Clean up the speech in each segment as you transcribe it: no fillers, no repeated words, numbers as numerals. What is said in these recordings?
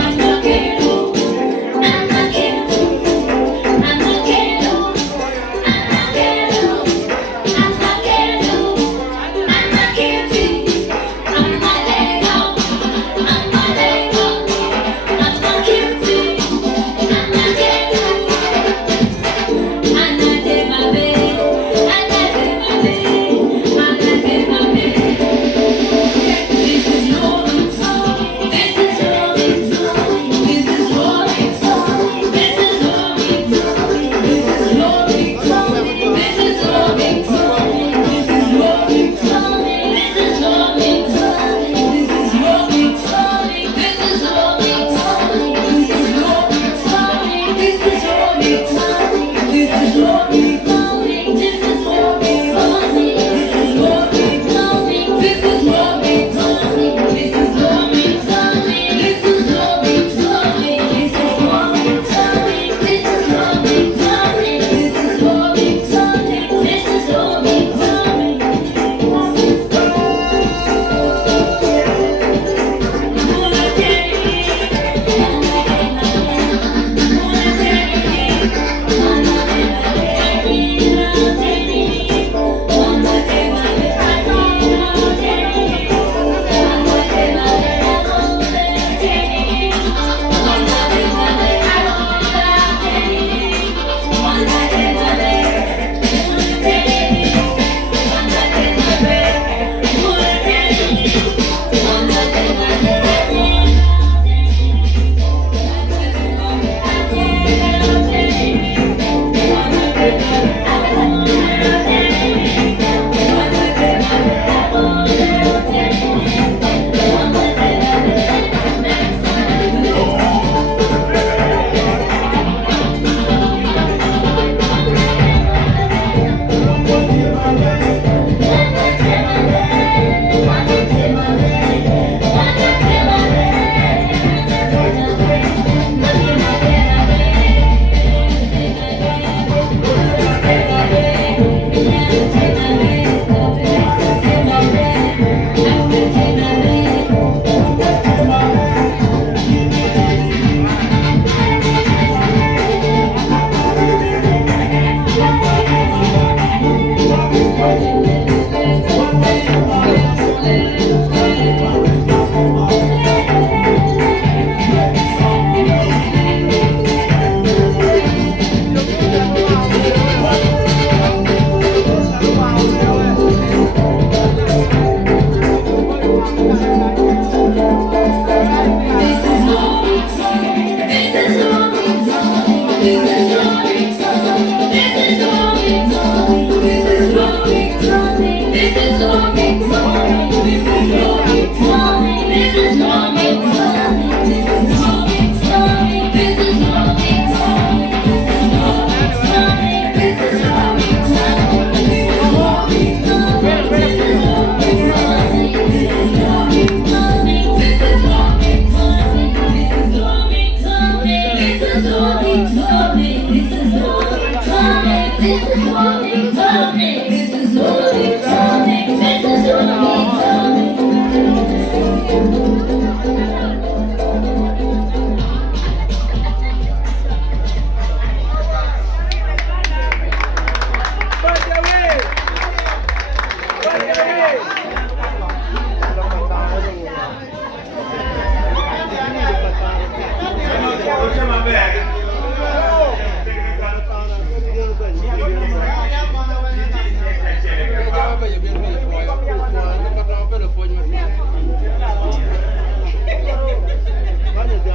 Bagisu,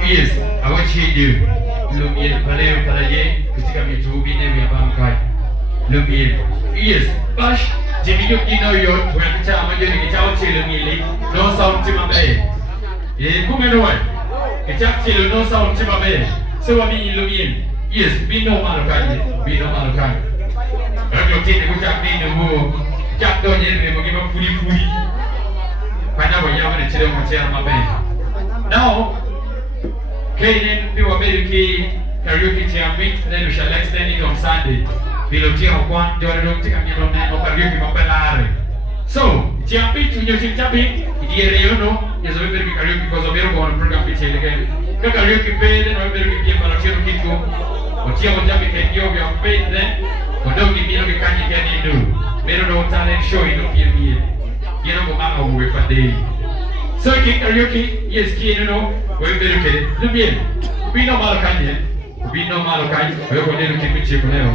Yes, I want you to Lumien Palayeng ketika mencubi ni apa makai. Lumien. Yes, bash. Jadi you know your when kita amat jadi kita awak cili Lumien, no sound cuma bay. Bukan doang. Kita cili no sound cuma bay. So kami Lumien. Yes, bino malukan. Kalau kita ni kita ni nunggu, kita tu ni mungkin puri. Pada banyak mana cili macam apa bay. Now. Kaden piwa beruki karaoke champion, then we shall extend it on Sunday. Pilotia okwan jorong tika milo na no karaoke mapelare. So champion tunyo champion idiere yono yeso beruki karaoke kozo beru kono program pichele ke. Ka karaoke pede no beruki pia para chiro kiko. Otia mojambi kenyo bya pede. Kodongi bino ke kanyi keni ndu. Beru no talent show ino pia pia. Yeno ko mama uwe pade. So karaoke yes kino we beruke Lumien bino malakanye we konenu kimichi kuneo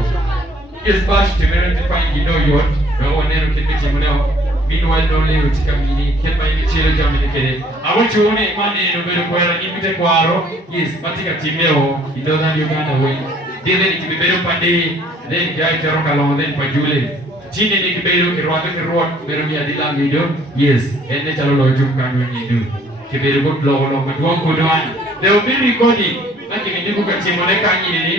yes bash timere define you know you we konenu kimichi kuneo bino wano leo tika mini kenba ini chelo jamini kene awichuone imani ino beru kwera nimite kwaro yes matika timeo in Northern Uganda we dile ni kiberu pande then jai charo kalong then pajule chini ni kiberu kirwat beru ni adilangi do yes enne chalo lojum kanyo nidu kiberu good logo madwong kudoan they will be recording lakini ndiku kachimo ne kanyi ni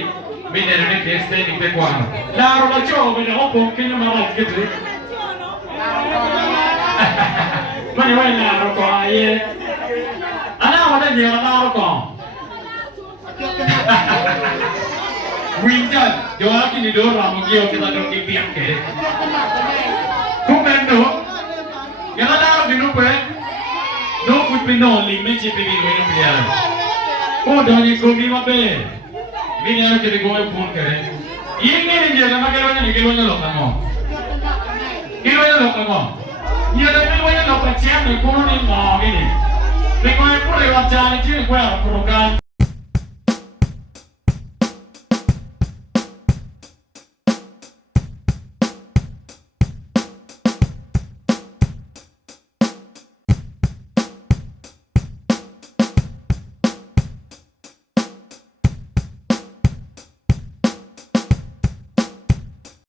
minero ne extending pe kwano la ro macho mena opo kenya mara kitu mani wa na ro ko aye ana wada ni na ro ko windan yo akini do ra mo gio kita do kipiam ke kumendo yana la dinu pe no fui pinoli mechi pini no pia o doni gomi mabe mini ano ke go e phone kare yenge ni je lama ke wanya ni ke wanya lokamo ye da ke wanya lokachia ni ko ni mo ni ni ko e pure wa jani chi ko ya program